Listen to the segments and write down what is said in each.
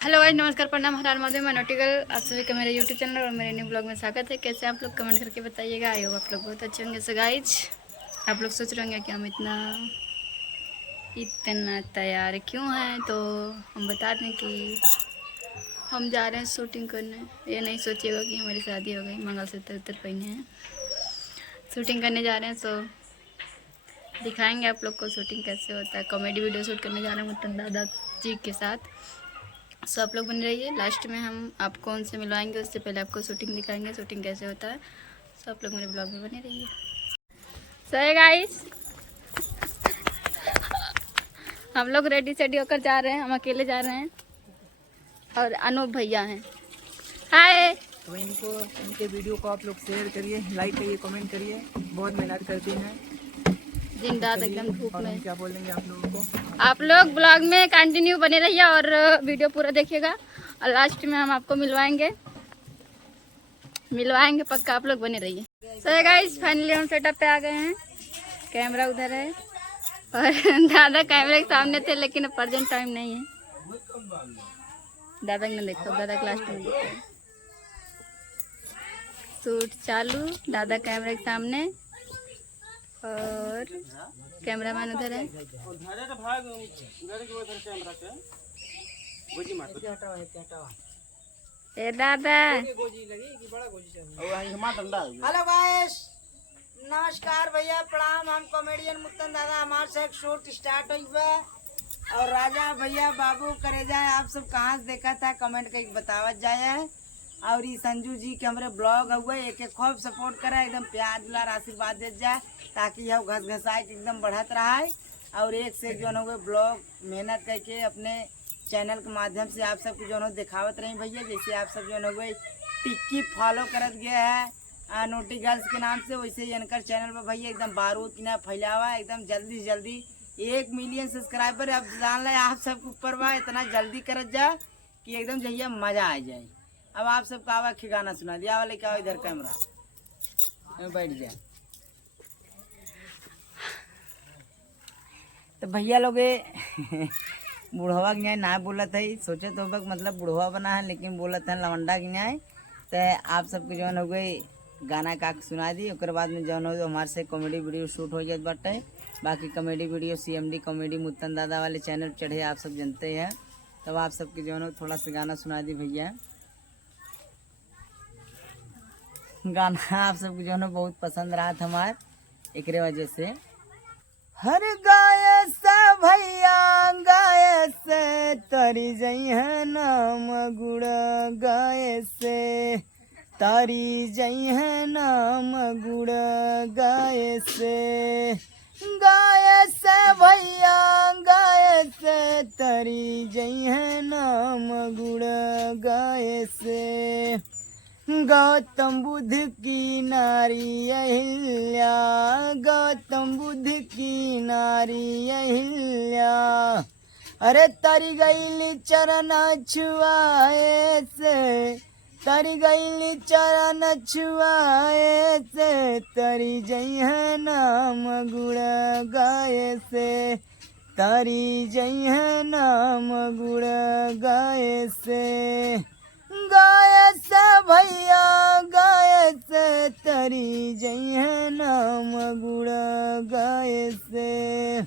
Hello guys, नमस्कार, प्रणाम, हर हर महादेव। मैं नोटिकल आप सभी का मेरे यूट्यूब चैनल और मेरे न्यू ब्लॉग में स्वागत है। कैसे आप लोग कमेंट करके बताइएगा। आई होप आप लोग बहुत अच्छे होंगे। सो गाइस, आप लोग सोच रहे होंगे कि हम इतना तैयार क्यों हैं, तो हम बता दें कि हम जा रहे हैं शूटिंग करने। ये नहीं सोचिएगा कि हमारी शादी हो गई, मंगलसूत्र उत्तर पहने हैं, शूटिंग करने जा रहे हैं। सो दिखाएंगे आप लोग को शूटिंग कैसे होता है। कॉमेडी वीडियो शूट करने जा रहे हैं मुत्तन दादा जी के साथ। सो आप लोग बन रहिए। लास्ट में हम आपको उनसे मिलवाएंगे, उससे पहले आपको शूटिंग दिखाएंगे, शूटिंग कैसे होता है। सो आप लोग मेरे ब्लॉग में बने रहिए। सो गाइस, हम लोग रेडी सेडी होकर जा रहे हैं। हम अकेले जा रहे हैं और अनूप भैया हैं। हाय। तो इनके वीडियो को आप लोग शेयर करिए, लाइक करिए, कमेंट करिए। बहुत मेहनत करती हैं दिन रात एकदम धूप और हम में। क्या बोलेंगे आप लोगों को। आप लोग ब्लॉग में कंटिन्यू बने रहिए और वीडियो पूरा देखिएगा और लास्ट में हम आपको मिलवाएंगे पक्का। आप लोग बने रहिए। सो गाइस, फाइनली हम सेटअप पे आ गए हैं। कैमरा उधर है और दादा कैमरे के सामने थे, लेकिन अब प्रेजेंट टाइम नहीं है। दादा ने देखो, दादा क्लास में देखो। शूट चालू, दादा कैमरे के सामने और कैमरामैन उधर है। ए दादा। हेलो गाइस, नमस्कार भैया, प्रणाम। हम कॉमेडियन मुत्तन दादा, हमारे से एक शूट स्टार्ट हुई है और राजा भैया बाबू करे जाए। आप सब कहाँ से देखा था कमेंट करके बतावत जाए। और ये संजू जी के हमारे ब्लॉग हुए, एक एक खूब सपोर्ट करे, एकदम प्यार दुलार आशीर्वाद दे जाए ताकि यह घस घसाए के एकदम बढ़त रहा है। और एक से जो हो ब्लॉग मेहनत करके अपने चैनल के माध्यम से आप सबको जो है दिखावत रही भैया। जैसे आप सब जो है टिक्की फॉलो करत गया है नोटी गर्ल्स के नाम से, वैसे ही इनकर चैनल पर भैया एकदम बारूद की ना फैलावा है। एकदम जल्दी से जल्दी 1 मिलियन सब्सक्राइबर अब जान ले आप सबके ऊपर बा, इतना जल्दी करत जा कि एकदम जहिया मजा आ जाए। अब आप सबका आवा के गाना सुना दिया वाले क्या इधर कैमरा बैठ जाए। तो भैया लोग बुढ़वा की न्याय ना बोलत है, सोचे तो बक मतलब बुढ़वा बना है, लेकिन बोलत है लवंडा की न्याय। तो आप सबके जौन हो गई गाना का सुना दी, उसके बाद में जौन हो हमारे से कॉमेडी वीडियो शूट हो जात बाटे। बाकी कॉमेडी वीडियो CMD कॉमेडी मुत्तन दादा वाले चैनल चढ़े, आप सब जानते हैं। तब आप सबके जौन हो थोड़ा सा गाना सुना दी भैया। गाना आप सबको जो है बहुत पसंद रहा था हमार, एक वजह से। हर गाय से भैया गाय से तरी जई है नाम गुड़, गाय से तारी जई है नाम गुड़, गाय से भैया गाय से तरी जई है नाम गुड़, गाय से। गौतम बुद्ध की नारी अहिल्या, गौतम बुद्ध की नारी अहिल्या, अरे तरी गईली चरण छुआए से, तरी गईली चरण छुआए से, तरी जई है नाम गुड़, गाय से तरी जई है नाम गुड़, गाय से। गाय से भैया गाय से तरी जई है नाम गुड़, गाय से।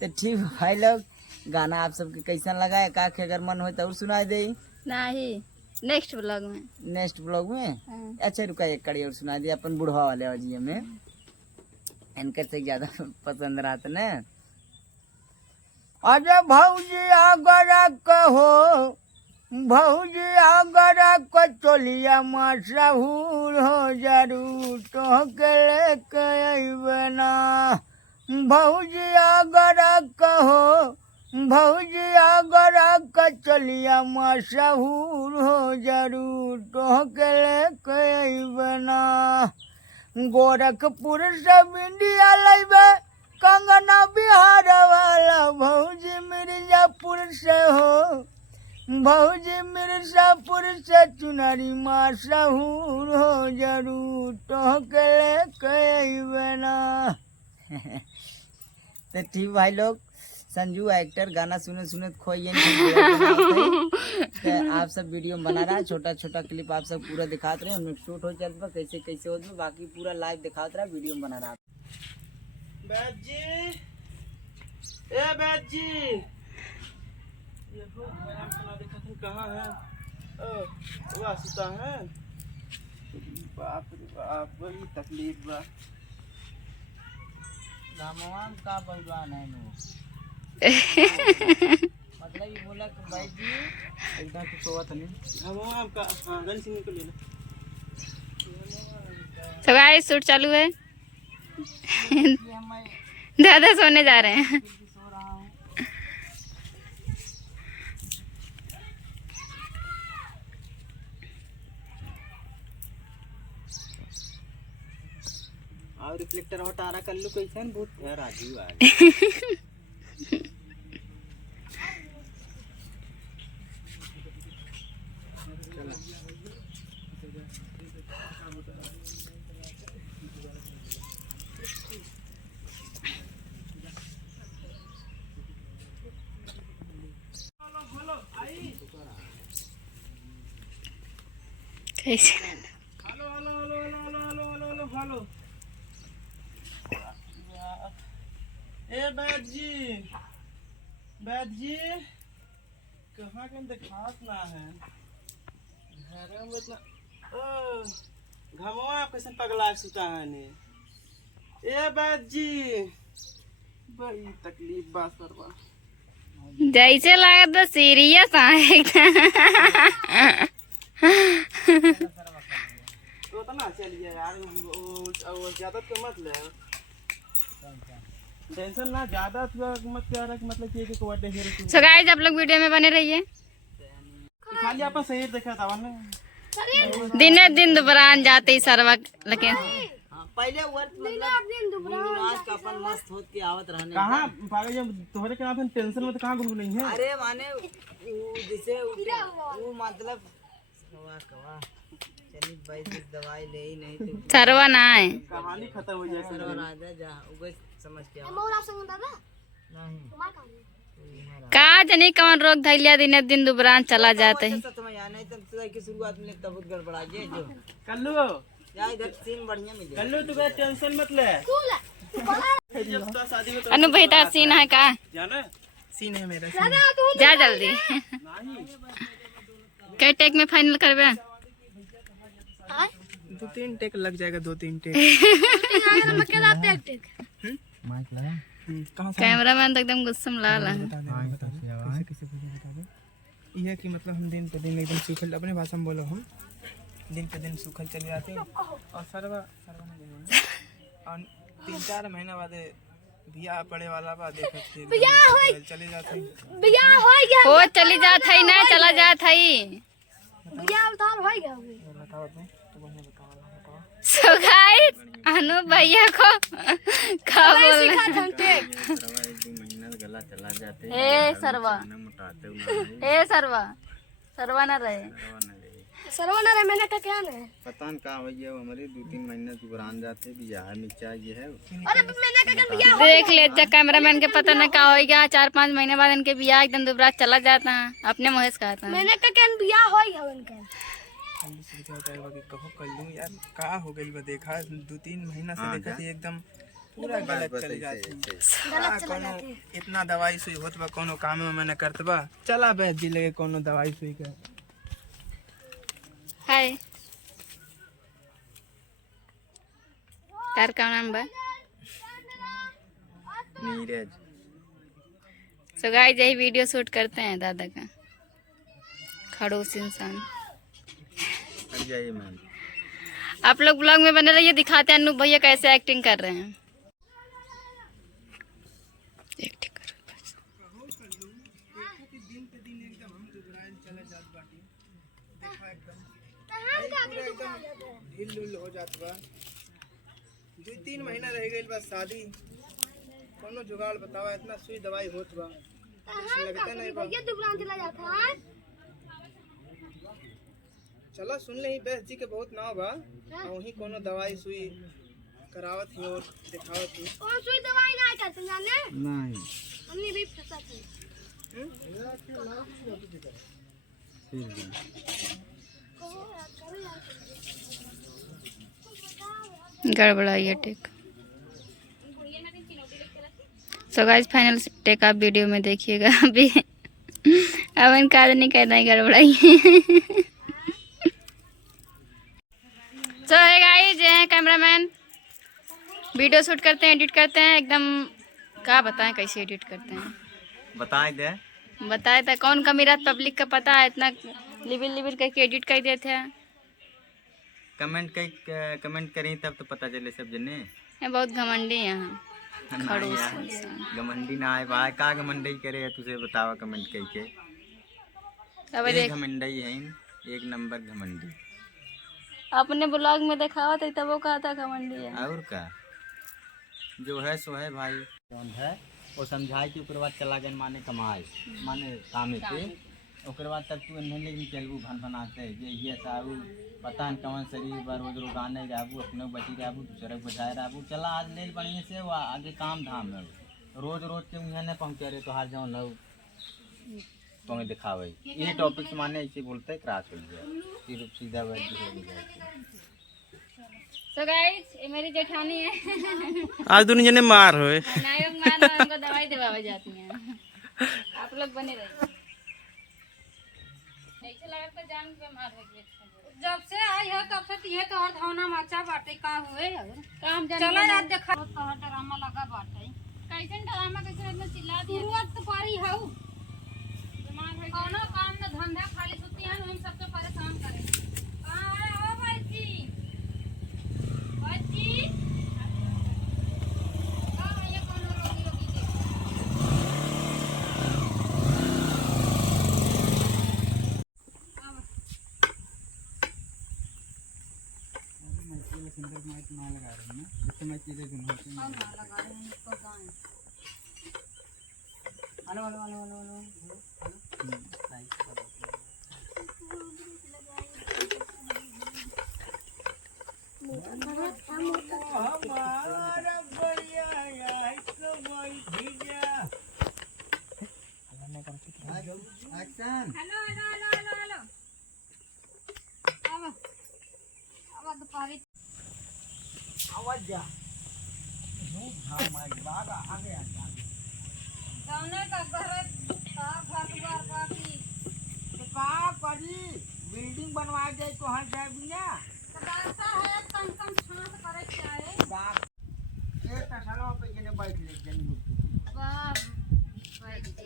तो ठीक भाई लोग, गाना आप सबके कैसा लगा है, का अगर मन हो तो और सुना दे नहीं, नेक्स्ट ब्लॉग में। नेक्स्ट ब्लॉग में अच्छा रुका, एक कड़ी और सुना दिया अपन बुढ़वा वाले अजिए में, इनकर से ज्यादा पसंद रहा था ना। अरे भौजी अगर कहो, भौजी अगर कचोलिया मशहूर हो जरूर तो के बना। भौजी अगर कहो, भौजी अगर कचोलिया मशहूर हो जरूर तो के बना। गोरखपुर से बिंदिया लैबे कंगना बिहार वाला, भौजी मिर्जापुर से हो, भौजी मिर्जापुर से चुनरी मशहूर हो जरूर तो के बना। तो ठीक भाई लोग, संजू एक्टर गाना सुने सुने खोइए तो आप सब वीडियो में बना रहा है, छोटा छोटा क्लिप आप सब पूरा दिखाते रहे, उनमें शूट हो जाता कैसे कैसे हो, बाकी पूरा लाइव दिखाते रहा, वीडियो में बना रहा। बैद जी, ए बैद जी, ये कहाँ है? वास्ता है। बाप रे बाप, बड़ी तकलीफ बा। रामवान का भगवान है नो मतलब ये बोला कि भाई जी एकदम तो सोवत नहीं हम का हां गन सिंह को ले ले। तो गाइस शूट चालू है। दादा सोने जा रहे हैं। सो रहा हूँ। और रिफ्लेक्टर हटा रहा कर लो कैसे बहुत राजू आ कैसे hello hello hello hello hello hello hello hello ए बैद जी कहाँ के दिखात ना है घर में इतना घमवा कैसे पगला सुता है ने ए बैद जी बड़ी तकलीफ बा सरवा जैसे लगा तो सीरियस है तो ना चलिए यार वो ज्यादा तो मत ले टेंशन ना ज्यादा मत कर मतलब कि एक वर्ड है सो गाइस आप लोग वीडियो में बने रहिए। खाली अपन सही देखा था ना दिन दिन दोपहर जाते ही सरवा लेकिन पहले वर्त मतलब आज का अपन मस्त होत के आवत रहने कहां पागल जब तोहरे के नाम टेंशन में तो कहां गुल नहीं है। अरे माने जैसे वो मतलब कवा चली भाई दवाई ले ही नहीं तो सरवा ना है कहानी खत्म हो जाए सरवा राजा जा उगे समझ के आओ नहीं का जनी कौन रोग धैलिया दिन दिन दोपहर चला जाते ही तो मैं नहीं तो की शुरुआत में तब गड़बड़ा जे जो कल्लू या इधर सीन बढ़िया मिले कल्लू तू का टेंशन मत ले जब तो शादी में अनु भाई तार सीन है का जाना सीन है मेरा जा जल्दी नहीं कै टेक में फाइनल करबे? 2-3 टेक लग जाएगा, 2-3 टेक। माइक लगा कहां से? कैमरामैन तो एकदम गुस्सा में लाल है। ये कि मतलब हम दिन पे दिन एकदम सूखल, अपने भाषा में बोलो, हम दिन पे दिन सूखल चले जाते हैं और सरवा और 3-4 महीना बाद बियाह पड़े वाला बा, देखत चले जाते हैं। बियाह हो गया हो, चली जात है ना, चला जात है बियाह उतार हो गया। बताओ तो बढ़िया बताओ। सो गाइस अनु भैया को क्या बोल रहे हैं? गला चला जाते ए सरवा, ए सरवा, सरवा ना रहे, सरवा ना रहे, मैंने का क्या है पता न का भैया हमारे 2-3 महीने दुबरान जाते बियाह में चाहिए है। अरे मैंने का बियाह देख ले, जब कैमरामैन के पता न का हो गया, 4-5 महीने बाद इनके बियाह एकदम दुबरा चला जाता है। अपने मुँह कहा था मैंने का क्या बियाह हो गया उनका। कहो कर लूं यार, का हो गई बा, देखा 2-3 महीना से देखा थी एकदम पूरा गलत चल जाती है। कोनो इतना दवाई सुई होत बा, कोनो काम में मैंने करत बा, चला बैठ जी लगे कोनो दवाई सुई के। हाय तार का नाम बा? नीरज। सो गाइस यही वीडियो शूट करते हैं दादा का, खड़ूस इंसान। आप लोग ब्लॉग में बने रहिए, दिखाते हैं अनु भैया कैसे एक्टिंग कर रहे हैं। एक्टिंग कर हो जात बा, 2-3 महीना रह गई बस शादी, कोनो जुगाड़ बतावा, इतना सुई दवाई होत बा, लगता नहीं बा। चलो सुन ले, बैस जी के बहुत नाव बा, वही कोनो दवाई सुई करावत ही और दिखावत ही। कौन सुई दवाई नहीं करते जाने? नहीं। गड़बड़ाई है take. So guys final take आप वीडियो में देखिएगा। अभी अब इनका नहीं कहना है गड़बड़ाई। सो है गाइस, ये हैं कैमरामैन, वीडियो शूट करते हैं, एडिट करते हैं, एकदम क्या बताएं कैसे एडिट करते हैं। बताए था कौन कमी रात पब्लिक का पता है, इतना लिबिल करके एडिट कर दिए थे। कमेंट करें तब तो पता चले सब जने। ये बहुत घमंडी है यहाँ, खड़ूस इंसान। घमंडी ना है भाई, का घमंडी करे है तुझे बतावा कमेंट करके। अब ये देख घमंडी है, एक नंबर घमंडी। अपने ब्लॉग में दिखावा था तब वो कहा था घमंडी है। और का जो है सो है भाई। कौन है वो समझाए कि ओकर बाद चला गए माने कमाए माने कामे पे, ओकर बाद तक तू नहीं लेकिन चलबू भन बनाते ये सारू पता न कौन शरीर पर रोज रोज आने जाबू, अपने बची रहबू, दूसरे बचाए रहबू। चला आज ले बढ़िया से वो आगे काम धाम है, रोज रोज के मुँह नहीं पहुँचे रहे तो हार जाओ न तुम्हें दिखावे। ये टॉपिक माने ऐसे बोलते है क्रॉस हो गया, फिर सीधा वैसे हो गया। तो गाइस ये मेरी जेठानी है। आज दोनों जने मार होए। नायक मान उनको दवाई दिलवा जाती हैं। आप लोग बने रहिए। ऐसे लगा तो जान के मार होगी। जब से आई हो तब से ये तो हर धावना माचा बाटे का हुए काम जान चला याद देखा तो ड्रामा लगा बाटे कैसे ड्रामा कैसे इतना चिल्ला दिया। तुरंत पारी हऊ कोनो काम में धंधा खाली सुती है हम सबके परेशान करें। कहां है ओ बच्ची बच्ची हां भैया कोनो रोगी रोगी दे। Action. Hello hello hello hello hello अब दोपहरी आवाज जा आगे जाने का घर का घर द्वार बाकी का करी बिल्डिंग बनवा जाए तो हर जाए बिना रास्ता है कम कम छांट करे चाहे ये टसलवा पे जने बैठ ले जमीन पे बाप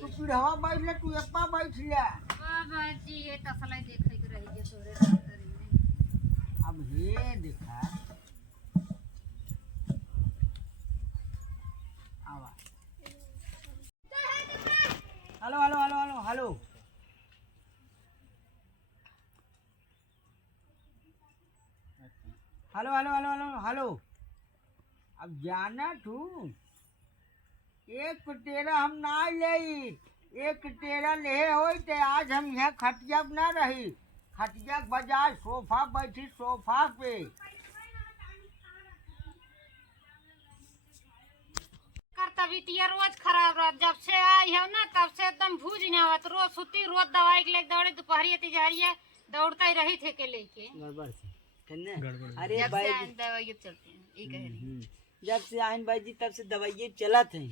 तू पिढ़वा बैठ ले तू अपना बैठ ले बाबा जी ये तसलाई देखे के रही है तोरे डॉक्टर में। अब हे देखा आवा hello hello hello hello hello hello hello hello hello hello अब जाना तू एक टेरा हम ना ले एक टेरा ले हो ते आज हम यहाँ खटिया ना रही खटिया बजाय सोफा बैठी सोफा पे तबीयतिया रोज खराब रह जब से आई हो ना तब से एकदम भूज नहीं आवत रोज सुती रोज दवाई के लेके दौड़े दोपहरी तिजहरिया दौड़ता ही रही थे के लेके गड़बड़ से कन्ने अरे जब भाई से आइन दवाई चलती है ये कह रही। जब से आइन भाई जी तब से दवाइये चला थे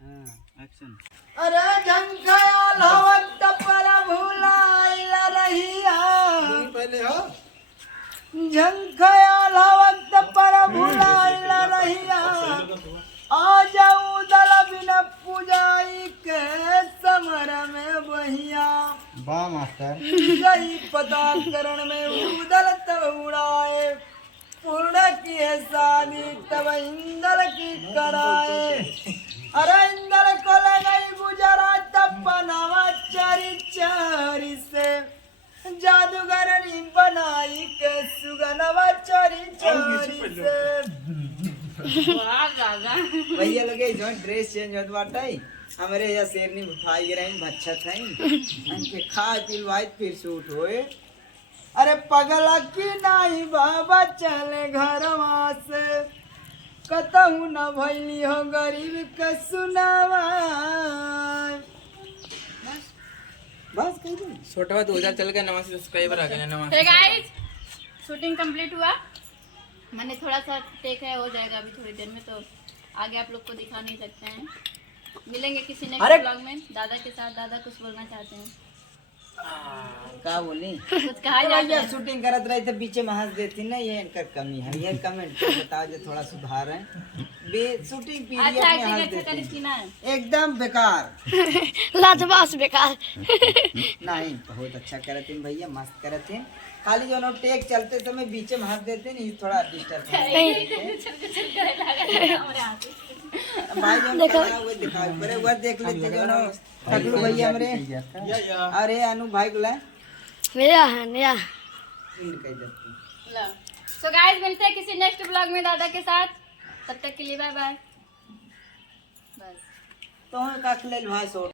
हाँ एक्शन। अरे झंखायल हवत पर भुलाइला रहिया पहले हो झंखायल हवत पर भुलाइला रहिया आ जाऊं दल बिना पूजाई के समर में बहिया वाह मास्टर। गई पता करण में उदल तब उड़ाए पूर्ण की है शादी तब इंदल की कराए अरे इंदल को ले गई गुजरा तब बनावा चारी चारी से जादूगरनी बनाई के सुगनवा चारी चारी से भैया लगे जो ड्रेस चेंज होत बाटे हमरे या शेरनी उठाई गिराइन भच्छा थई इनके खाए पिलवाई फिर सूट होए अरे पगला की नहीं बाबा चले घरवा से कतहू न भइली हो गरीब के सुनावा। बस कह दे। छोटा 2000 चल गया, नवा सब्सक्राइबर आ गए नवा। तो गाइस शूटिंग कंप्लीट हुआ, मैंने थोड़ा सा टेक है, हो जाएगा अभी थोड़ी देर में, तो आगे आप लोग को दिखा नहीं सकते हैं। मिलेंगे किसी नेक्स्ट ब्लॉग में दादा के साथ। दादा कुछ बोलना चाहते हैं? का बोली कुछ कहा जाए? भैया शूटिंग करत रही तो बीचे में हंस देती ना, ये इनका कमी है। ये कमेंट कर बताओ जो थोड़ा सुधार है। शूटिंग पीरियड अच्छा में हंस एक्टिंग अच्छा करी देती थी ना? एकदम बेकार लाजवाब बेकार। नहीं, बहुत अच्छा करते हैं भैया, मस्त करते हैं। खाली जो लोग टेक चलते समय बीच में हंस देते नहीं, थोड़ा डिस्टर्ब भाई जो दिखाओ परे वो देख लेते जो ना टकलू भैया हमरे। अरे अनु भाई को ला मेरा है नया। कह देती सो गाइस मिलते हैं किसी नेक्स्ट ब्लॉग में दादा के साथ, तब तक के लिए बाय बाय। बस तो का ले भाई सो